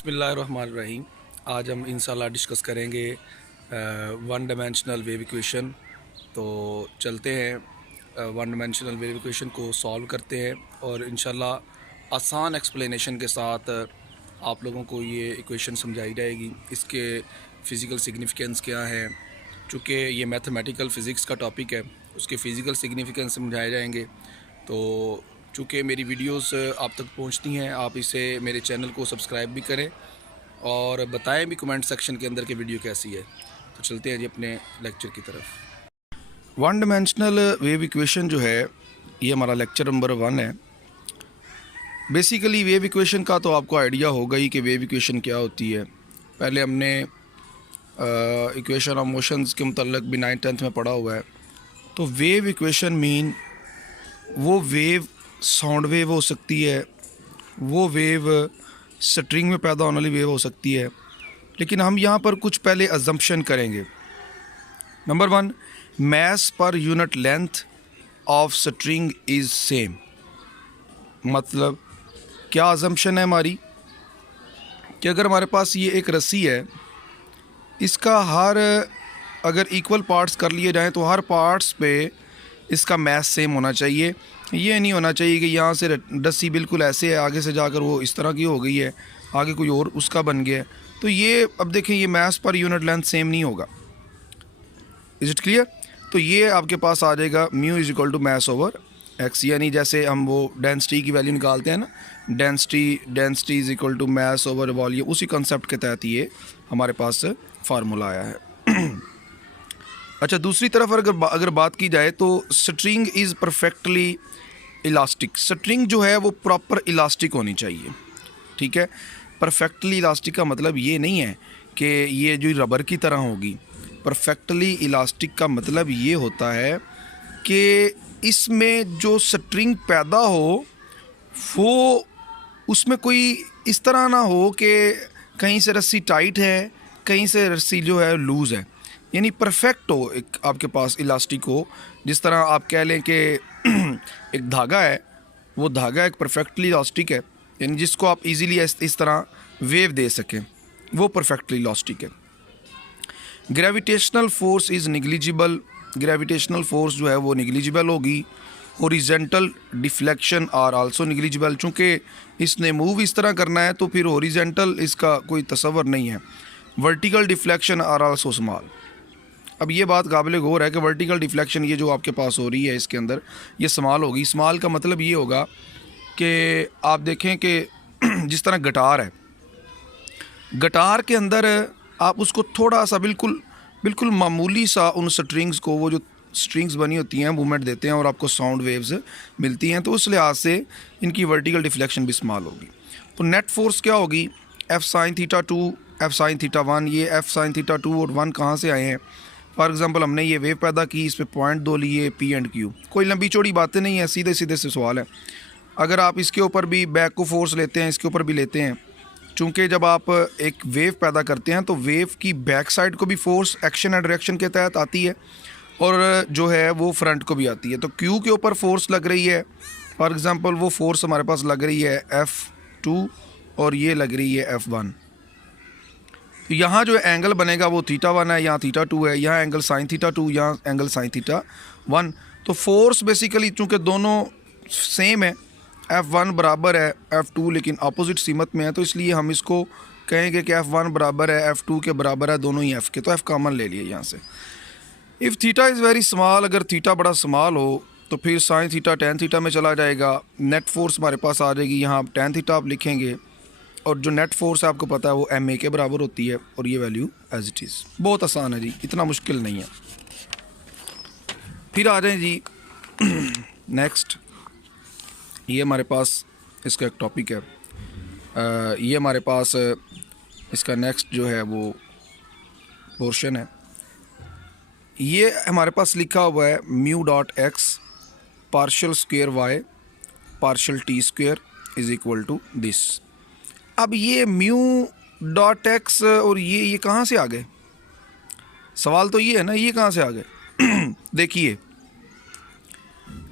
बिस्मिल्लाहिर्रहमानिर्रहीम। आज हम इंशाल्लाह डिस्कस करेंगे वन डायमेंशनल वेव इक्वेशन। तो चलते हैं वन डायमेंशनल वेव इक्वेशन को सॉल्व करते हैं और इंशाल्लाह आसान एक्सप्लेनेशन के साथ आप लोगों को ये इक्वेशन समझाई जाएगी। इसके फ़िज़िकल सिग्निफिकेंस क्या है, चूँकि ये मैथमेटिकल फ़िज़िक्स का टॉपिक है, उसके फ़िज़िकल सिग्निफिकेंस समझाए जाएंगे। तो चूँकि मेरी वीडियोस आप तक पहुँचती हैं, आप इसे मेरे चैनल को सब्सक्राइब भी करें और बताएं भी कमेंट सेक्शन के अंदर कि वीडियो कैसी है। तो चलते हैं जी अपने लेक्चर की तरफ। वन डायमेंशनल वेव इक्वेशन जो है, ये हमारा लेक्चर नंबर 1 है। बेसिकली वेव इक्वेशन का तो आपको आइडिया होगा ही कि वेव इक्वेशन क्या होती है। पहले हमने इक्वेशन ऑफ मोशंस के मतलब भी 9th-10th में पढ़ा हुआ है। तो वेव इक्वेशन मीन वो वेव साउंड वेव हो सकती है, वो वेव स्ट्रिंग में पैदा होने वाली वेव हो सकती है। लेकिन हम यहाँ पर कुछ पहले अजम्पशन करेंगे। Number 1, mass per unit length of string is same. मतलब क्या अजम्पशन है हमारी कि अगर हमारे पास ये एक रस्सी है, इसका हर अगर इक्वल पार्ट्स कर लिए जाएँ तो हर पार्ट्स पे इसका मास सेम होना चाहिए। ये नहीं होना चाहिए कि यहाँ से रस्सी बिल्कुल ऐसे है, आगे से जाकर वो इस तरह की हो गई है, आगे कोई और उसका बन गया है। तो ये अब देखें, ये मास पर यूनिट लेंथ सेम नहीं होगा। Is it clear? तो ये आपके पास आ जाएगा mu is equal to mass over x, यानी जैसे हम वो डेंसिटी की वैल्यू निकालते हैं ना, density is equal to mass over volume, उसी कंसेप्ट के तहत ये हमारे पास फार्मूला आया है। अच्छा, दूसरी तरफ अगर बात की जाए तो string is perfectly elastic. String जो है वो प्रॉपर इलास्टिक होनी चाहिए, ठीक है। परफेक्टली इलास्टिक का मतलब ये नहीं है कि ये जो रबर की तरह होगी। परफेक्टली इलास्टिक का मतलब ये होता है कि इसमें जो स्ट्रिंग पैदा हो वो उसमें कोई इस तरह ना हो कि कहीं से रस्सी टाइट है, कहीं से रस्सी जो है लूज़ है, यानी परफेक्ट हो एक आपके पास इलास्टिक हो। जिस तरह आप कह लें कि एक धागा है, वो धागा एक परफेक्टली इलास्टिक है, यानी जिसको आप इजीली इस तरह वेव दे सकें, वो परफेक्टली इलास्टिक है। Gravitational force is negligible. Gravitational force जो है वो निग्लिजिबल होगी। Horizontal deflection are also negligible. चूँकि इसने मूव इस तरह करना है तो फिर हॉरिजेंटल इसका कोई तसव्वुर नहीं है। Vertical deflection are also small. अब ये बात काबिल गौर है कि वर्टिकल डिफ्लेक्शन ये जो आपके पास हो रही है इसके अंदर, ये स्मॉल होगी। स्मॉल का मतलब ये होगा कि आप देखें कि जिस तरह गिटार है, गिटार के अंदर आप उसको थोड़ा सा बिल्कुल मामूली सा उन स्ट्रिंग्स को, वो जो स्ट्रिंग्स बनी होती हैं, मूवमेंट देते हैं और आपको साउंड वेव्स मिलती हैं, तो उस लिहाज से इनकी वर्टिकल डिफ्लेक्शन भी स्मॉल होगी। तो नेट फोर्स क्या होगी? F sine theta 2, F sine theta 1। ये एफ साइन थीटा 2 और 1 कहाँ से आए हैं? फॉर एग्जांपल हमने ये वेव पैदा की, इस पर पॉइंट 2 लिए, पी एंड क्यू। कोई लंबी चौड़ी बातें नहीं है, सीधे सीधे से सवाल है। अगर आप इसके ऊपर भी बैक को फोर्स लेते हैं, इसके ऊपर भी लेते हैं, चूँकि जब आप एक वेव पैदा करते हैं तो वेव की बैक साइड को भी फोर्स एक्शन एंड डायरेक्शन के तहत आती है और जो है वो फ्रंट को भी आती है। तो क्यू के ऊपर फोर्स लग रही है, फॉर एग्ज़ाम्पल वो फोर्स हमारे पास लग रही है F2 और ये लग रही है F1। तो यहाँ जो एंगल बनेगा वो थीटा 1 है, यहाँ थीटा 2 है, यहाँ एंगल साइन थीटा 2, यहाँ एंगल साइन थीटा 1। तो फोर्स बेसिकली चूँकि दोनों सेम है, F1 बराबर है F2 लेकिन अपोजिट सीमत में है, तो इसलिए हम इसको कहेंगे कि F1 बराबर है F2 के बराबर है, दोनों ही F के। तो F कॉमन ले लिए यहाँ से। If theta is very small, अगर थीटा बड़ा स्मॉल हो तो फिर साइन थीटा टेन थीटा में चला जाएगा। नेट फोर्स हमारे पास आ जाएगी, यहाँ टेन थीटा आप लिखेंगे और जो नेट फोर्स है आपको पता है वो MA के बराबर होती है और ये वैल्यू एज इट इज़। बहुत आसान है जी, इतना मुश्किल नहीं है। फिर आ जाए जी नेक्स्ट, ये हमारे पास इसका एक टॉपिक है। ये हमारे पास इसका नेक्स्ट जो है वो पोर्शन है। ये हमारे पास लिखा हुआ है mu dot x partial square y partial t square is equal to this. अब ये म्यू डॉट एक्स और ये कहाँ से आ गए? सवाल तो ये है ना, ये कहाँ से आ गए? देखिए,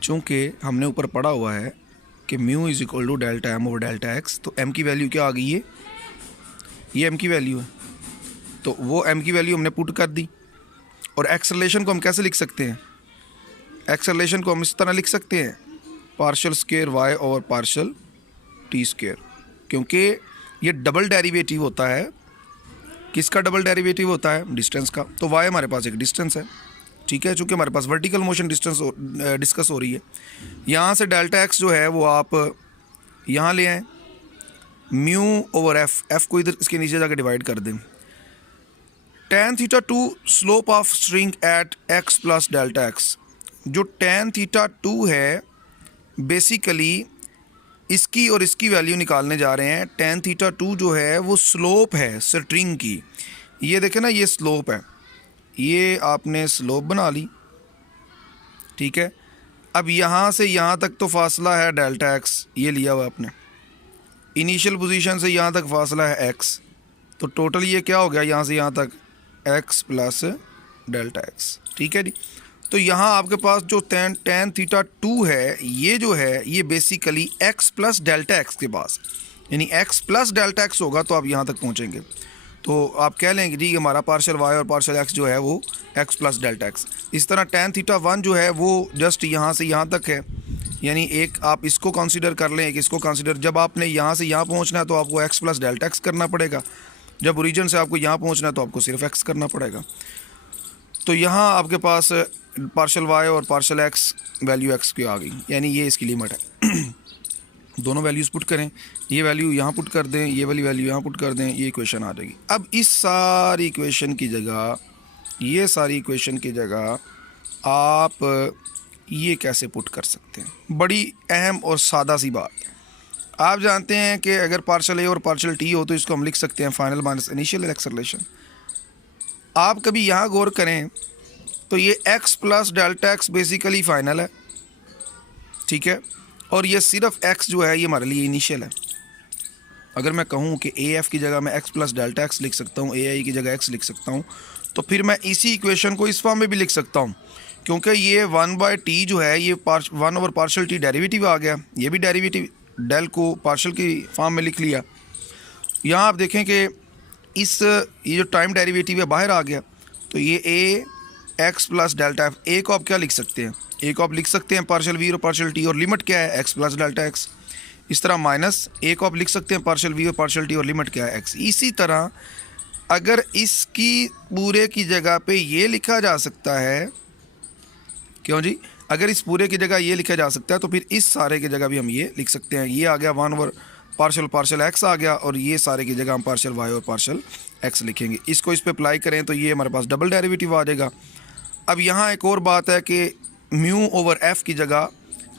चूँकि हमने ऊपर पढ़ा हुआ है कि mu is equal to delta m over delta x, तो एम की वैल्यू क्या आ गई है? ये एम की वैल्यू है, तो वो एम की वैल्यू हमने पुट कर दी। और एक्सेलरेशन को हम कैसे लिख सकते हैं? एक्सेलरेशन को हम इस तरह लिख सकते हैं, partial square y over partial t square, क्योंकि ये डबल डेरिवेटिव होता है। किसका डबल डेरिवेटिव होता है? डिस्टेंस का। तो वाई हमारे पास एक डिस्टेंस है, ठीक है, चूँकि हमारे पास वर्टिकल मोशन डिस्टेंस डिस्कस हो रही है। यहाँ से डेल्टा एक्स जो है वो आप यहाँ ले आएँ, म्यू ओवर एफ को इधर इसके नीचे जाकर डिवाइड कर दें। tan theta 2 slope of string at x plus delta x. जो tan थीटा 2 है बेसिकली इसकी और इसकी वैल्यू निकालने जा रहे हैं। tan थीटा 2 जो है वो स्लोप है स्ट्रिंग की। ये देखें ना, ये स्लोप है, ये आपने स्लोप बना ली, ठीक है। अब यहाँ से यहाँ तक तो फासला है डेल्टा एक्स, ये लिया हुआ आपने। इनिशियल पोजीशन से यहाँ तक फासला है x, तो टोटल ये क्या हो गया यहाँ से यहाँ तक x प्लस डेल्टा एक्स, ठीक है जी। तो यहाँ आपके पास जो tan थीटा 2 है, ये जो है ये basically x plus delta x के पास, यानी x प्लस डेल्टा एक्स होगा तो आप यहाँ तक पहुँचेंगे। तो आप कह लेंगे जी हमारा पार्शियल y और पार्शियल x जो है वो x प्लस डेल्टा एक्स। इस तरह tan थीटा 1 जो है वो जस्ट यहाँ से यहाँ तक है, यानी एक आप इसको कंसीडर कर लें, एक इसको कंसीडर। जब आपने यहाँ से यहाँ पहुँचना है तो आपको x प्लस डेल्टा एक्स करना पड़ेगा, जब ओरिजिन से आपको यहाँ पहुँचना है तो आपको सिर्फ x करना पड़ेगा। तो यहाँ आपके पास पार्शियल y और पार्शियल x वैल्यू x की आ गई, यानी ये इसकी लिमिट है। दोनों वैल्यूज़ पुट करें, ये वैल्यू यहाँ पुट कर दें, ये वाली वैल्यू यहाँ पुट कर दें, ये इक्वेशन आ जाएगी। अब इस सारी इक्वेशन की जगह, ये सारी इक्वेशन की जगह आप ये कैसे पुट कर सकते हैं? बड़ी अहम और सादा सी बात। आप जानते हैं कि अगर पार्शियल ए और पार्शियल टी हो तो इसको हम लिख सकते हैं फाइनल माइनस इनिशियल एक्सेलरेशन। आप कभी यहाँ गौर करें तो ये x plus delta x basically final है, ठीक है, और ये सिर्फ x जो है ये हमारे लिए इनिशियल है। अगर मैं कहूँ कि ए एफ की जगह मैं x प्लस डेल्टा एक्स लिख सकता हूँ, ए आई की जगह x लिख सकता हूँ, तो फिर मैं इसी इक्वेशन को इस फॉर्म में भी लिख सकता हूँ, क्योंकि ये 1/t जो है ये 1 ओवर पार्शियल टी डेरिवेटिव आ गया। ये भी डेरिवेटिव डेल को पार्शियल की फॉर्म में लिख लिया। यहाँ आप देखें कि ये जो टाइम डेरिवेटिव है बाहर आ गया, तो ये ए एक्स प्लस डेल्टा एफ। ए को आप क्या लिख सकते हैं? ए को आप लिख सकते हैं पार्शियल वी और पार्शियल टी, और लिमिट क्या है? X plus delta x. इस तरह माइनस ए को आप लिख सकते हैं पार्शियल वी और पार्शियल टी, और लिमिट क्या है? एक्स। इसी तरह अगर इसकी पूरे की जगह पे ये लिखा जा सकता है, क्यों जी, अगर इस पूरे की जगह ये लिखा जा सकता है तो फिर इस सारे की जगह भी हम ये लिख सकते हैं। ये आ गया 1 ओवर पार्शियल एक्स आ गया, और ये सारे की जगह हम पार्शियल वाई और पार्शियल एक्स लिखेंगे। इसको इस पर अप्लाई करें तो ये हमारे पास डबल डेरिवेटिव आ जाएगा। अब यहाँ एक और बात है कि म्यू ओवर एफ़ की जगह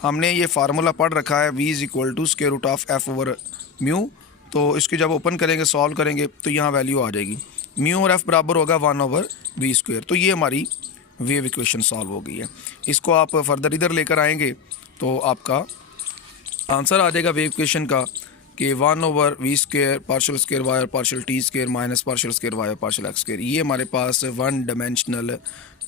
हमने ये फार्मूला पढ़ रखा है, v is equal to square root of f over mu. तो इसकी जब ओपन करेंगे, सॉल्व करेंगे, तो यहाँ वैल्यू आ जाएगी, म्यू और एफ़ बराबर होगा 1 ओवर वी स्क्वायर। तो ये हमारी वेव इक्वेशन सॉल्व हो गई है। इसको आप फर्दर इधर लेकर आएंगे तो आपका आंसर आ जाएगा वेव इक्वेशन का कि 1 over v square partial square y और partial t square minus partial square y और पार्शियल एक्स स्क्वायर। ये हमारे पास 1 डायमेंशनल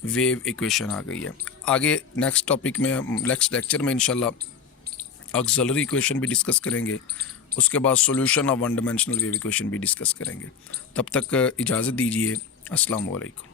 वेव इक्वेशन आ गई है। आगे नेक्स्ट टॉपिक में, नेक्स्ट लेक्चर में इंशाल्लाह ऑक्सिलरी इक्वेशन भी डिस्कस करेंगे, उसके बाद solution of 1 dimensional wave equation भी डिस्कस करेंगे। तब तक इजाज़त दीजिए। अस्सलाम वालेकुम।